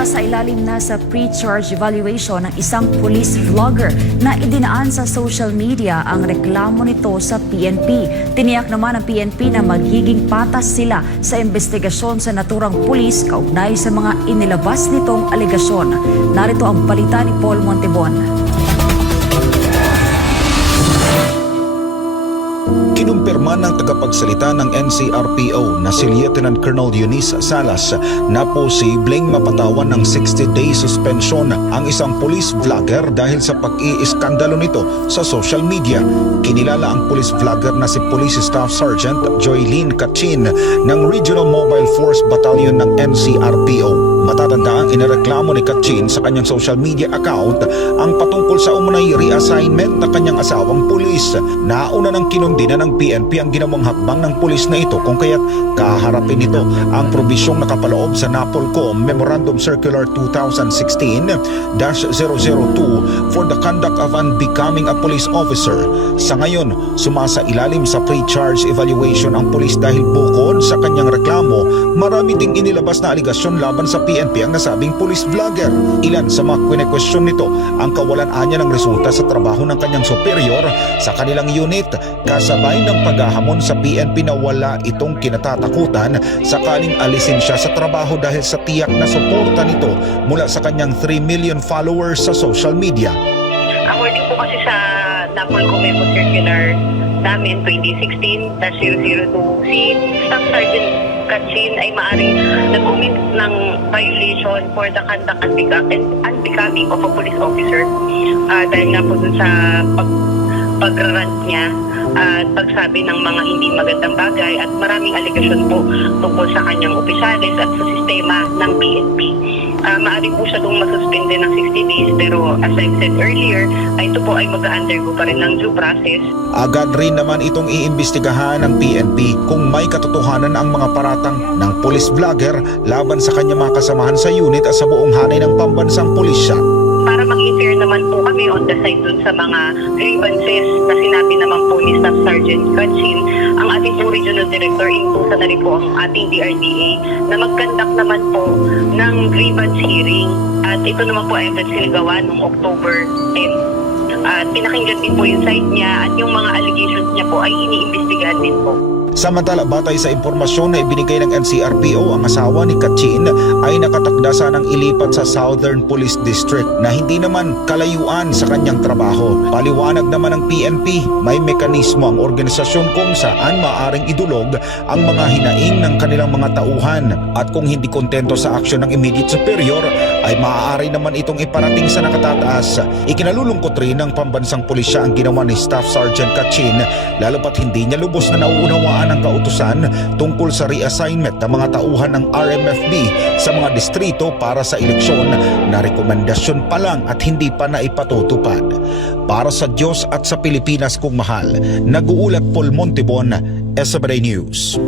Sumasailalim na sa pre-charge evaluation ng isang police vlogger na idinaan sa social media ang reklamo nito sa PNP. Tiniyak naman ng PNP na magiging patas sila sa investigasyon sa naturang pulis kaugnay sa mga inilabas nitong alegasyon. Narito ang balita ni Paul Montebon. Kinumpirma ng tagapagsalita ng NCRPO na si Lieutenant Colonel Eunice Salas na posibleng mapatawan ng 60-day suspension ang isang police vlogger dahil sa pag-iiskandalo nito sa social media. Kinilala ang police vlogger na si Police Staff Sergeant Joylene Kachin ng Regional Mobile Force Battalion ng NCRPO. Matatanda ang inireklamo ni Kachin sa kanyang social media account ang patungkol sa umunay reassignment na kanyang asawang pulis. Nauna ng kinundina ng PNP ang ginawang hakbang ng pulis na ito kung kaya't kaharapin nito ang probisyong nakapaloob sa NAPOLCOM Memorandum Circular 2016-002 for the conduct of unbecoming a police officer. Sa ngayon, sumasailalim sa pre-charge evaluation ang pulis dahil bukod sa kanyang reklamo, marami ding inilabas na aligasyon laban sa PNP ang nasabing police vlogger. Ilan sa mga kwene-question nito ang kawalan anya ng resulta sa trabaho ng kanyang superior sa kanilang unit, kasabay ng paghahamon sa PNP na wala itong kinatatakutan sakaling alisin siya sa trabaho dahil sa tiyak na suporta nito mula sa kanyang 3 million followers sa social media. According po kasi sa NAPOLCOM Memo Circular namin 2016-002, si Staff Sergeant Kachin ay maaring nag-commit ng violation for the conduct and unbecoming of a police officer dahil nga po dun sa pagrarant niya at pagsabi ng mga hindi magandang bagay at maraming alegasyon po tungkol sa kanyang opisyales at sa sistema ng PNP. Maaari po siya itong masuspende ng 60 days pero as I've said earlier, ito po ay mag-undergo pa rin ng due process. Agad rin naman itong iimbestigahan ng PNP kung may katotohanan ang mga paratang ng police vlogger laban sa kanyang mga kasamahan sa unit at sa buong hanay ng pambansang pulisya. Para mag-inter naman po kami on the side dun sa mga grievances na sinabi naman po ni Staff Sergeant Kachin, ang ating po Regional Director, inutusan na rin po ang ating DRDA na mag-conduct naman po ng grievance hearing at ito naman po ay sinagawa noong October 10. At pinakinggan din po yung side niya at yung mga allegations niya po ay iniimbestigahan din po. Samantala, batay sa impormasyon na ibinigay ng NCRPO, ang asawa ni Kachin ay nakatakda sanang ilipat sa Southern Police District na hindi naman kalayuan sa kanyang trabaho. Paliwanag naman ng PNP, may mekanismo ang organisasyon kung saan maaring idulog ang mga hinaing ng kanilang mga tauhan at kung hindi kontento sa aksyon ng immediate superior ay maaari naman itong iparating sa nakatataas. Ikinalulungkot rin ng pambansang pulisya ang ginawa ni Staff Sergeant Kachin lalo pat hindi niya lubos na nauunawaan ang kautusan tungkol sa reassignment ng mga tauhan ng RMFB sa mga distrito para sa eleksyon na rekomendasyon pa lang at hindi pa naipatutupad. Para sa Diyos at sa Pilipinas kong mahal, nag-uulat Paul Montebon, SMNI News.